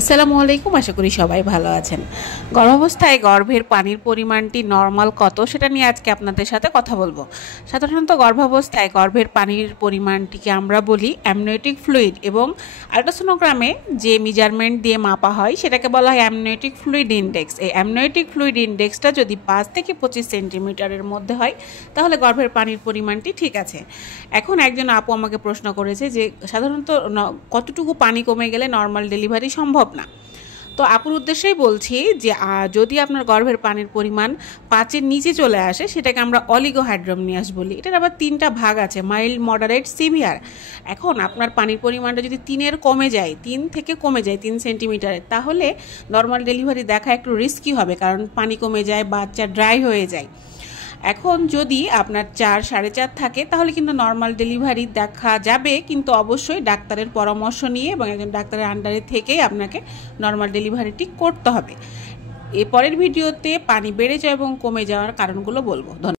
আসসালামু আলাইকুম, আশা করি সবাই ভালো আছেন। গর্ভাবস্থায় গর্ভের পানির পরিমাণটি নর্মাল কত সেটা নিয়ে আজকে আপনাদের সাথে কথা বলবো। সাধারণত গর্ভাবস্থায় গর্ভের পানির পরিমাণটিকে আমরা বলি অ্যামনিওটিক ফ্লুইড, এবং আল্ট্রাসোনোগ্রামে যে মেজারমেন্ট দিয়ে মাপা হয় সেটাকে বলা হয় অ্যামনিওটিক ফ্লুইড ইন্ডেক্স। এই অ্যামনিওটিক ফ্লুইড ইন্ডেক্সটা যদি 5 থেকে 25 সেন্টিমিটারের মধ্যে হয় তাহলে গর্ভের পানির পরিমাণটি ঠিক আছে। এখন একজন আপু আমাকে প্রশ্ন করেছে যে সাধারণত কতটুকু পানি কমে গেলে নর্মাল ডেলিভারি সম্ভব না। তো আপুর উদ্দেশ্যেই বলছি যে যদি আপনার গর্ভের পানির পরিমাণ 5-এর নিচে চলে আসে সেটাকে আমরা অলিগোহাইড্রোমনিয়াস বলি। এটার আবার 3টা ভাগ আছে, মাইল্ড, মডারেট, সিভিয়ার। এখন আপনার পানির পরিমাণটা যদি 3 কমে যায়, 3 থেকে কমে যায় 3 সেন্টিমিটারের, তাহলে নর্মাল ডেলিভারি দেখা একটু রিস্কি হবে, কারণ পানি কমে যায়, বাচ্চা ড্রাই হয়ে যায়। এখন যদি আপনার 4-4.5 থাকে তাহলে কিন্তু নর্মাল ডেলিভারি দেখা যাবে, কিন্তু অবশ্যই ডাক্তারের পরামর্শ নিয়ে এবং একজন ডাক্তারের আন্ডারে থেকেই আপনাকে নর্মাল ডেলিভারিটি করতে হবে। এরপরের ভিডিওতে পানি বেড়ে যাওয়া এবং কমে যাওয়ার কারণগুলো বলবো। ধন্যবাদ।